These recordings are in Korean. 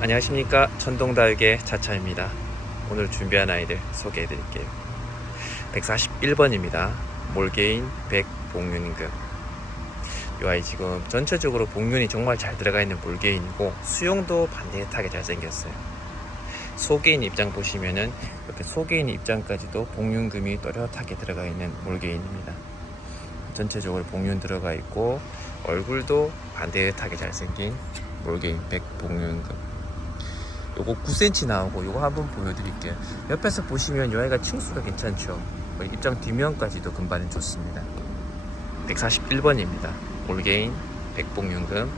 안녕하십니까. 천동다육의 차차입니다. 오늘 준비한 아이들 소개해 드릴게요. 141번입니다. 몰개인 백봉윤금 이 아이 지금 전체적으로 복륜이 정말 잘 들어가 있는 몰개인이고 수용도 반듯하게 잘 생겼어요. 소개인 입장 보시면은 이렇게 소개인 입장까지도 복륜금이 또렷하게 들어가 있는 몰개인입니다. 전체적으로 복륜 들어가 있고 얼굴도 반듯하게 잘생긴 몰개인 백복륜금. 요거 9cm 나오고 요거 한번 보여드릴게요. 옆에서 보시면 요 아이가 층수가 괜찮죠? 그리고 입장 뒷면까지도 금발은 좋습니다. 141번입니다 올게인 백봉윤금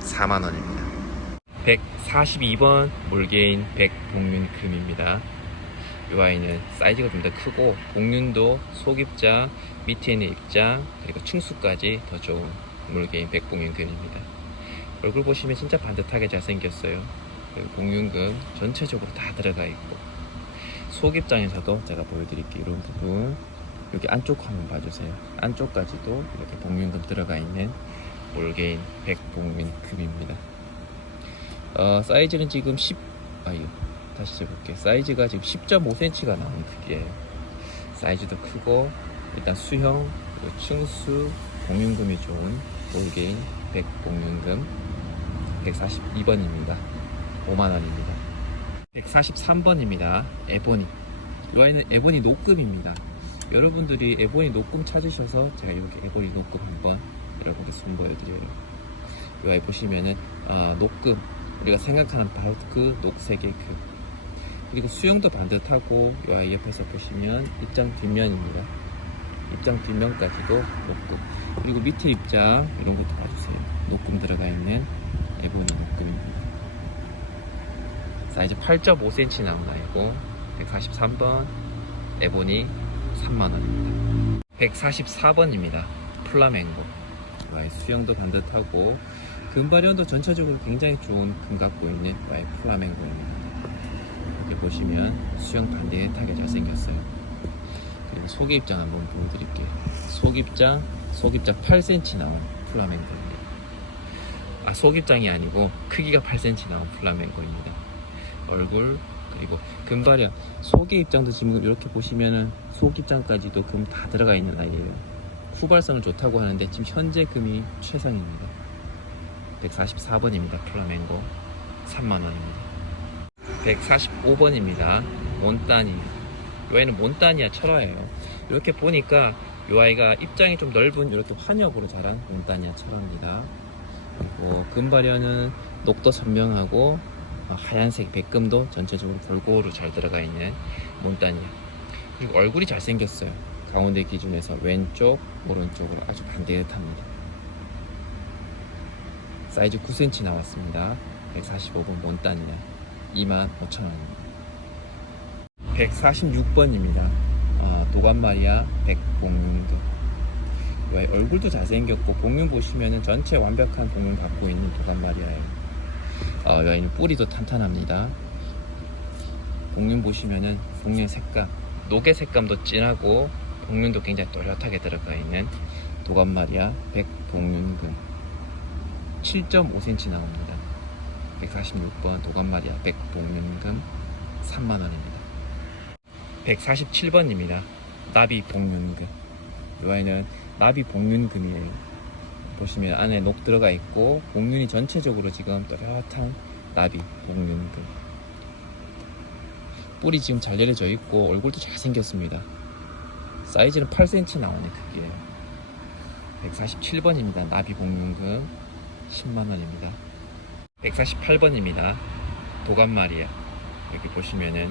4만원입니다. 142번 몰개인 백봉윤금입니다. 이 아이는 사이즈가 좀 더 크고 복륜도 속입장 밑에 있는 입장 그리고 층수까지 더 좋은 몰개인 백봉윤금입니다. 얼굴 보시면 진짜 반듯하게 잘생겼어요. 복륜금 전체적으로 다 들어가 있고 속입장에서도 제가 보여드릴게요 이런 부분 여기 안쪽 한번 봐주세요. 안쪽까지도 이렇게 복륜금 들어가 있는 올게인 백복륜금입니다. 어, 사이즈는 지금 10 아유 다시 재볼게요. 사이즈가 지금 10.5cm가 나오는 크기예요. 사이즈도 크고 일단 수형 그리고 층수 복륜금이 좋은 올게인 백복륜금 142번입니다. 5만원입니다. 143번입니다. 에보니 이 아이는 에보니 녹금입니다 여러분들이 에보니 녹금 찾으셔서 제가 이렇게 에보니 녹금 한번 여러분께 선보여드려요. 이 아이 보시면은 아, 녹금 우리가 생각하는 바로 그 녹색의 그. 그리고 수영도 반듯하고 이 아이 옆에서 보시면 입장 뒷면입니다. 입장 뒷면까지도 녹금 그리고 밑에 입장 이런 것도 봐주세요. 녹금 들어가 있는 에보니 녹금입니다 사이즈 8.5cm 나온 아이고 143번 에보니 3만원입니다. 144번입니다. 플라멩고. 와의 수영도 반듯하고 금발현도 전체적으로 굉장히 좋은 금 갖고 있는 와의 플라멩고입니다. 이렇게 보시면 수영 반듯하게 잘생겼어요. 그리고 속의 입장 한번 보여드릴게요. 속입장 속입장 8cm 나온 플라멩고입니다. 아 속입장이 아니고 크기가 8cm 나온 플라멩고입니다. 얼굴 그리고 금발이야. 속의 입장도 지금 이렇게 보시면은 속 입장까지도 금 다 들어가 있는 아이예요. 후발성은 좋다고 하는데 지금 현재 금이 최상입니다. 144번입니다. 플라멩고. 3만원입니다. 145번입니다. 몬따니. 이 아이는 몬따니아 철화예요. 이렇게 보니까 이 아이가 입장이 좀 넓은 이렇게 환엽으로 자란 몬따니아 철화입니다. 그리고 금발현은 녹도 선명하고 어, 하얀색 백금도 전체적으로 골고루 잘 들어가 있는 몬따니아 그리고 얼굴이 잘생겼어요. 가운데 기준에서 왼쪽 오른쪽으로 아주 반듯합니다. 사이즈 9cm 나왔습니다. 145번 몬따니아 25,000원입니다. 146번입니다. 도감마리아 백봉윤도. 왜 얼굴도 잘생겼고 복륜 보시면은 전체 완벽한 복륜 갖고 있는 도감마리아예요 어, 여기는 뿌리도 탄탄합니다. 복륜 보시면은 복륜 색감, 녹의 색감도 진하고 복륜도 굉장히 또렷하게 들어가 있는 도감마리아 백복륜금 7.5cm 나옵니다. 146번 도감마리아 백복륜금 3만원입니다. 147번입니다. 나비 복륜금. 이 아이는 나비 복륜금이에요. 보시면 안에 녹 들어가 있고 복륜이 전체적으로 지금 또렷한 나비 복륜금 뿌리 지금 잘 내려져 있고 얼굴도 잘 생겼습니다. 사이즈는 8cm 나오는 크기예요 147번입니다 나비 복륜금. 10만원입니다. 148번입니다 도감마리아 여기 보시면은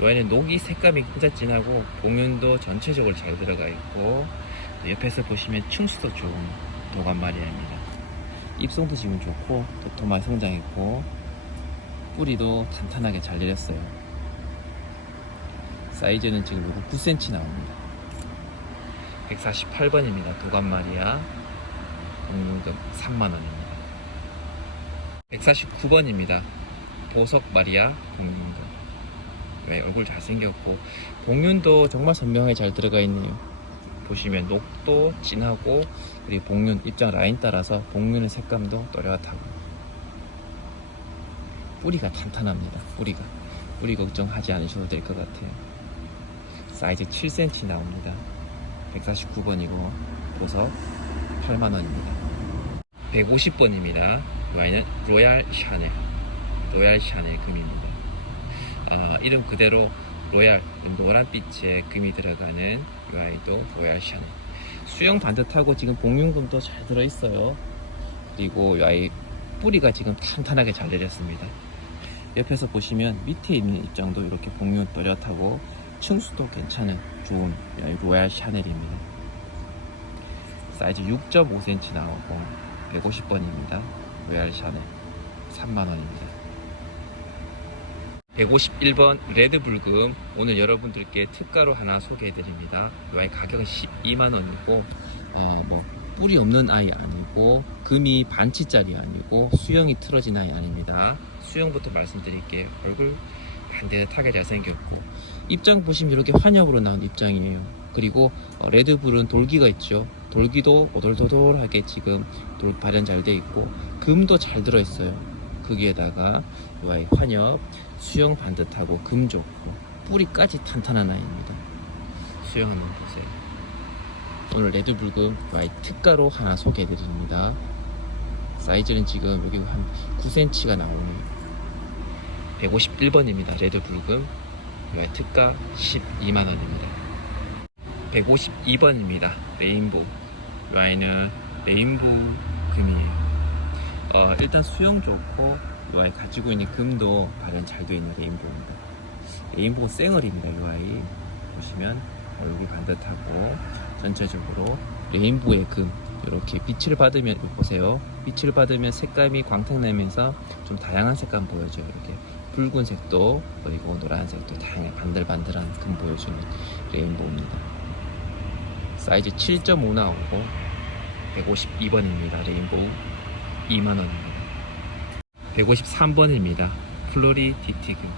여기는 녹이 색감이 굉장히 진하고 복륜도 전체적으로 잘 들어가 있고 옆에서 보시면 층수도 좋은 도감마리아입니다. 입송도 지금 좋고 도톰한 성장했고 뿌리도 탄탄하게 잘 내렸어요. 사이즈는 지금 요거 9cm 나옵니다. 148번입니다. 도감마리아 공룡금 3만원입니다. 149번입니다. 보석 마리아 공룡도 왜 얼굴 잘생겼고 복륜도 정말 선명하게 잘 들어가 있네요 보시면 녹도 진하고 그리고 복륜 입장 라인 따라서 복륜의 색감도 또렷하고. 뿌리가 탄탄합니다. 뿌리가. 뿌리 걱정하지 않으셔도 될 것 같아요. 사이즈 7cm 나옵니다. 149번이고 보석 8만원입니다. 150번입니다. 이 아이는 로얄 샤넬. 로얄 샤넬 금입니다. 아, 이름 그대로 로얄 노란빛의 금이 들어가는 이 아이도 로얄 샤넬 수영 반듯하고 지금 복륜금도 잘 들어있어요. 그리고 이 아이 뿌리가 지금 탄탄하게 잘 내렸습니다. 옆에서 보시면 밑에 있는 입장도 이렇게 복륜 또렷하고 층수도 괜찮은 좋은 이 로얄 샤넬입니다. 사이즈 6.5cm 나오고 150번입니다. 로얄 샤넬 3만원입니다 151번 레드불금. 오늘 여러분들께 특가로 하나 소개해 드립니다. 이 아이 가격은 12만원이고 어, 뭐 뿌리 없는 아이 아니고 금이 반치짜리 아니고 수영이 틀어진 아이 아닙니다. 수영부터 말씀드릴게요. 얼굴 반듯하게 잘생겼고. 입장 보시면 이렇게 환엽으로 나온 입장이에요. 그리고 어, 레드불은 돌기가 있죠. 돌기도 오돌도돌하게 지금 돌 발현 잘 돼 있고 금도 잘 들어있어요. 거기에다가 이 환엽 수영 반듯하고 금 좋고 뿌리까지 탄탄한 아이입니다. 수영 한번 보세요. 오늘 레드불금 이 아이 특가로 하나 소개해드립니다. 사이즈는 지금 여기 한 9cm가 나오네요. 151번입니다. 레드불금. 이 아이 특가 12만원입니다. 152번입니다. 레인보우. 이 아이는 레인보우 금이에요. 어, 일단 수영 좋고 이 아이 가지고 있는 금도 발현 잘 되어 있는 레인보우입니다. 레인보우 쌩얼입니다. 이 아이 보시면 얼굴 반듯하고 전체적으로 레인보우의 금 이렇게 빛을 받으면 보세요. 빛을 받으면 색감이 광택나면서 좀 다양한 색감 보여줘요. 이렇게 붉은색도 그리고 노란색도 다양하게 반들반들한 금 보여주는 레인보우입니다. 사이즈 7.5 나오고 152번입니다. 레인보우 2만원입니다. 153번입니다. 플로리 디티금.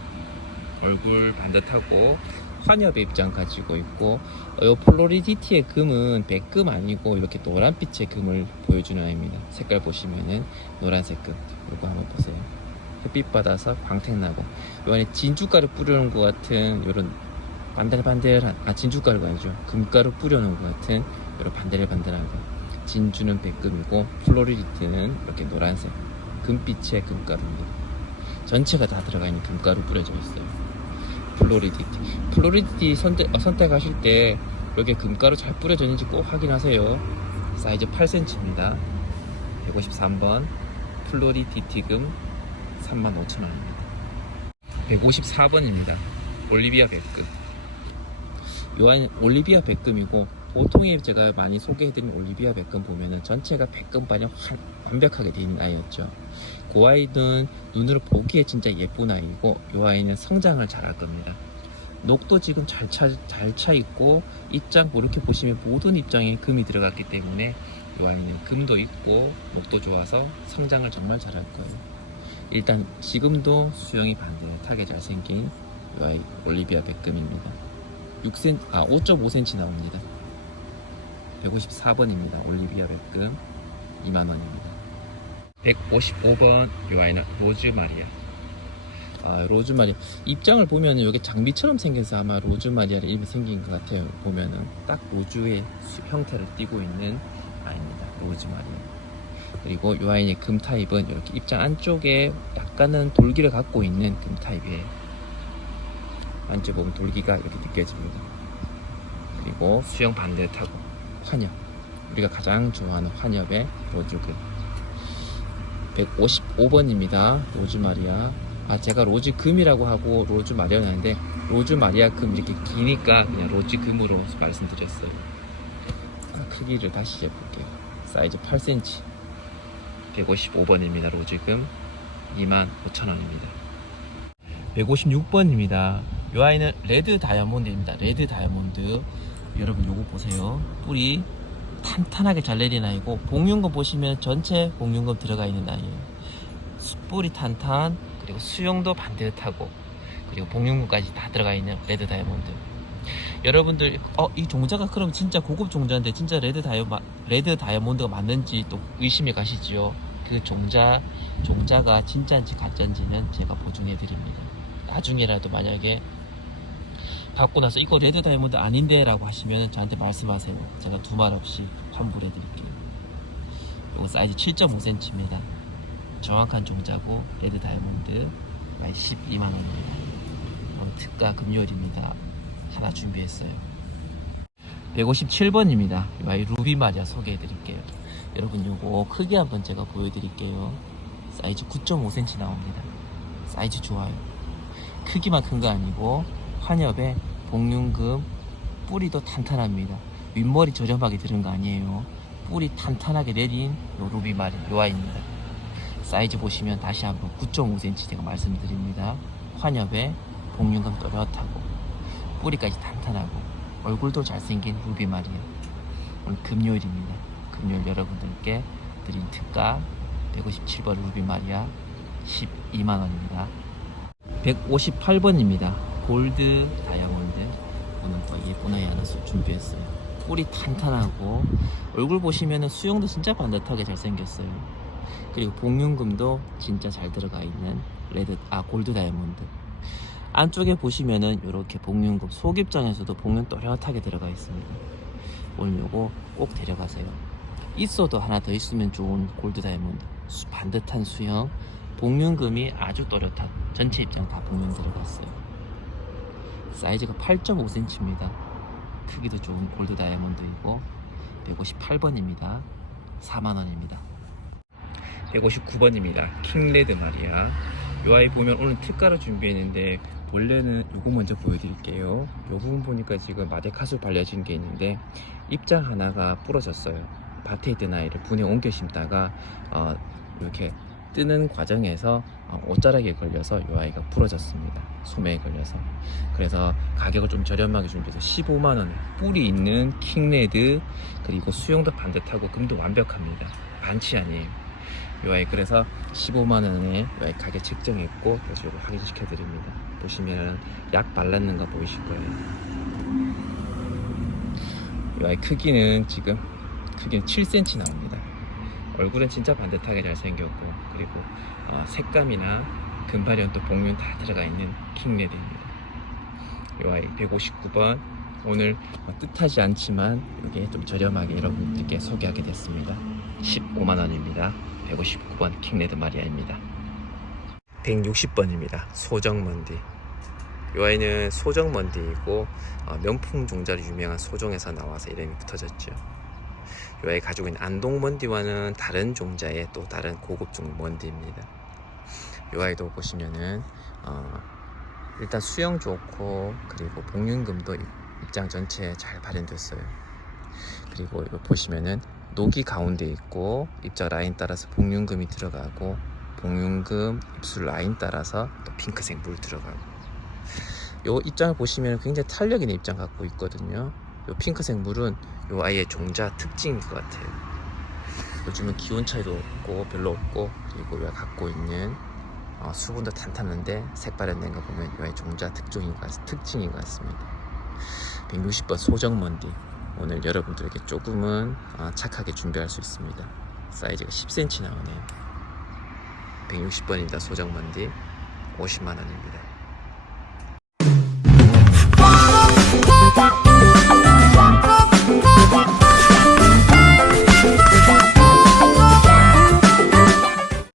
얼굴 반듯하고 환엽의 입장 가지고 있고 어, 이 플로리디티의 금은 백금 아니고 이렇게 노란빛의 금을 보여주는 아이입니다. 색깔 보시면은 노란색 금. 이거 한번 보세요. 햇빛 받아서 광택 나고 요 안에 진주가루 뿌려놓은 것 같은 이런 반들반들한 아 진주가루가 아니죠. 금가루 뿌려놓은 것 같은 이런 반들반들한 거. 진주는 백금이고 플로리디티는 이렇게 노란색 금빛의 금가루입니다. 전체가 다 들어가 있는 금가루 뿌려져 있어요. 플로리디티. 플로리디티 선택, 어, 선택하실 때 여기에 금가루 잘 뿌려져 있는지 꼭 확인하세요. 사이즈 8cm입니다. 153번 플로리디티금 35,000원입니다. 154번입니다. 올리비아 백금. 요한 올리비아 백금이고 보통의 제가 많이 소개해드린 올리비아 백금 보면은 전체가 백금 반영 활- 완벽하게 있는 아이였죠. 그 아이는 눈으로 보기에 진짜 예쁜 아이고 이 아이는 성장을 잘할 겁니다. 녹도 지금 잘 차 잘 차 있고 입장 이렇게 보시면 모든 입장에 금이 들어갔기 때문에 이 아이는 금도 있고 녹도 좋아서 성장을 정말 잘할 거예요. 일단 지금도 수영이 반듯하게 잘생긴 이 아이 올리비아 백금입니다. 6cm 아 5.5cm 나옵니다. 154번입니다. 올리비아 백금 2만 원입니다. 155번 이 아이는 로즈마리아. 아 로즈마리아 입장을 보면은 여기 장미처럼 생겨서 아마 로즈마리아를 이름이 생긴 것 같아요. 보면은 딱 로즈의 수- 형태를 띠고 있는 아이입니다. 로즈마리아. 그리고 이 아이의 금 타입은 이렇게 입장 안쪽에 약간은 돌기를 갖고 있는 금 타입이에요. 만져보면 돌기가 이렇게 느껴집니다. 그리고 수영 반듯하고 환엽 우리가 가장 좋아하는 환엽의 로즈금 155번입니다. 로즈마리아. 아 제가 로즈금이라고 하고 로즈마리아였는데 로즈마리아금 이렇게 기니까 그냥 로즈금으로 말씀드렸어요. 아, 크기를 다시 재볼게요. 사이즈 8cm 155번입니다 로즈금. 25,000원입니다. 156번입니다. 이 아이는 레드 다이아몬드입니다. 레드 다이아몬드. 여러분 요거 보세요. 뿌리 탄탄하게 잘 내린 아이고 복륜금 보시면 전체 복륜금 들어가 있는 아이예요 뿌리 탄탄 그리고 수영도 반듯하고 그리고 복륜구까지 다 들어가 있는 레드 다이아몬드. 여러분들 어 이 종자가 그럼 진짜 고급 종자인데 진짜 레드 다이아 레드 다이아몬드가 맞는지 또 의심이 가시지요. 그 종자 종자가 진짜인지 가짜인지는 제가 보증해 드립니다. 나중에라도 만약에 받고 나서 이거 레드 다이아몬드 아닌데 라고 하시면 저한테 말씀하세요. 제가 두말 없이 환불해 드릴게요. 이거 사이즈 7.5cm입니다. 정확한 종자고 레드 다이아몬드 12만 원입니다. 오늘 특가 금요일입니다. 하나 준비했어요. 157번입니다. 이 루비 마리아 소개해 드릴게요. 여러분 요거 크기 한번 제가 보여드릴게요. 사이즈 9.5cm 나옵니다. 사이즈 좋아요. 크기만 큰 거 아니고 환엽에 복륜금 뿌리도 탄탄합니다. 윗머리 저렴하게 들은 거 아니에요. 뿌리 탄탄하게 내린 요 루비 마리 요 아이입니다. 사이즈 보시면 다시 한번 9.5cm 제가 말씀드립니다. 환엽에 복륜금 또렷하고 뿌리까지 탄탄하고 얼굴도 잘생긴 루비 마리아. 오늘 금요일입니다. 금요일 여러분들께 드린 특가 157번 루비 마리아 12만원입니다. 158번입니다. 골드 다이아몬드. 오늘 또 예쁜 아이 하나 준비했어요. 뿌리 탄탄하고 얼굴 보시면은 수영도 진짜 반듯하게 잘생겼어요. 그리고 복륜금도 진짜 잘 들어가 있는 레드 아 골드 다이아몬드. 안쪽에 보시면은 이렇게 복륜금 속 입장에서도 복륜 또렷하게 들어가 있습니다. 오늘 요거 꼭 데려가세요. 있어도 하나 더 있으면 좋은 골드 다이아몬드 수- 반듯한 수영 복륜금이 아주 또렷한 전체 입장 다 복륜 들어갔어요. 사이즈가 8.5cm입니다. 크기도 좋은 골드 다이아몬드이고 158번입니다. 4만원입니다. 159번입니다. 킹레드 마리아. 요 아이 보면 오늘 특가로 준비했는데 원래는 요거 먼저 보여드릴게요. 요 부분 보니까 지금 마데카수 발려진 게 있는데 입장 하나가 부러졌어요. 밭에 있던 아이를 분에 옮겨 심다가 어, 이렇게 뜨는 과정에서 어, 옷자락에 걸려서 요 아이가 부러졌습니다. 소매에 걸려서. 그래서 가격을 좀 저렴하게 준비해서 15만 원에 뿔이 있는 킹레드 그리고 수영도 반듯하고 금도 완벽합니다. 반치 아니에요. 요 아이 그래서 15만 원에 요 아이 가격 측정했고 그래서 이거 확인시켜 드립니다. 보시면 약 발랐는 거 보이실 거예요. 요 아이 크기는 지금 크기는 7cm 나옵니다. 얼굴은 진짜 반듯하게 잘생겼고 그리고 어, 색감이나 금발이랑 또 복륜 다 들어가 있는 킹레드입니다. 요 아이 159번 오늘 어, 뜻하지 않지만 이게 좀 저렴하게 여러분들께 소개하게 됐습니다. 15만 원입니다. 159번 킹레드 마리아입니다. 160번입니다. 소정먼디. 이 아이는 소정먼디이고 어, 명품 종자로 유명한 소정에서 나와서 이름이 붙어졌죠. 이 아이 가지고 있는 안동 먼디와는 다른 종자의 또 다른 고급 종 먼디입니다. 이 아이도 보시면은 어, 일단 수영 좋고 그리고 복륜금도 입- 입장 전체에 잘 발현됐어요. 그리고 이거 보시면은 녹이 가운데 있고 입장 라인 따라서 복륜금이 들어가고 복륜금 입술 라인 따라서 또 핑크색 물 들어가고 요 입장을 보시면 굉장히 탄력 있는 입장 갖고 있거든요 요 핑크색 물은 요 아이의 종자 특징인 것 같아요. 요즘은 기온 차이도 없고 별로 없고 그리고 요 갖고 있는 어, 수분도 탄탄한데 색발현된 거 보면 요 아이의 종자 특종인 것, 같, 특징인 것 같습니다. 160번 소정먼디 오늘 여러분들에게 조금은 어, 착하게 준비할 수 있습니다. 사이즈가 10cm 나오네요. 160번입니다. 소정먼디 50만원입니다. one.